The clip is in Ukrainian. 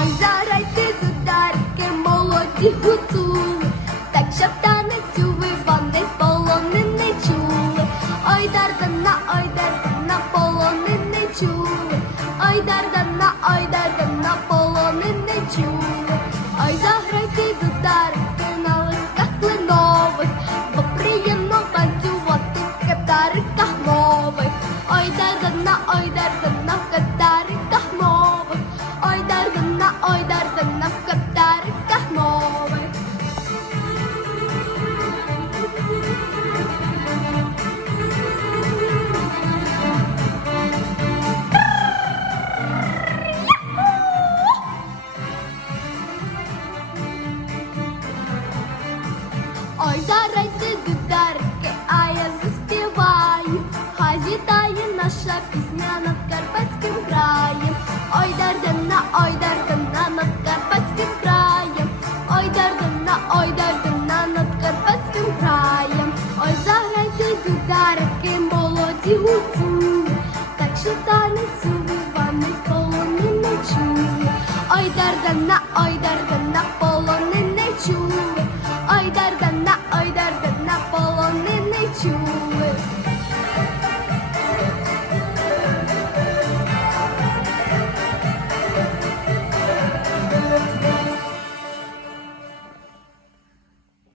Ой, зарайте дударки, молоді гуцули, так щоб танецю ви вам полонин не чули. Ой, дардана, ой, дардана, полонин не чули. Ой, дардана, ой, дардана, полонин не чули. Ой, заграйте дударки на листках кленових, бо приємно танцювати в катариках нових. Ой, дардана, ой, дардана, в наша пісня над Карпатським краєм, ой дардена, ой дардена, над Карпатським краєм, ой дардена, ой дардена, над Карпатським краєм, ой заграйте дударики, молоді гуцу, так що танець у вами в полоні не чує, ой дардена, ой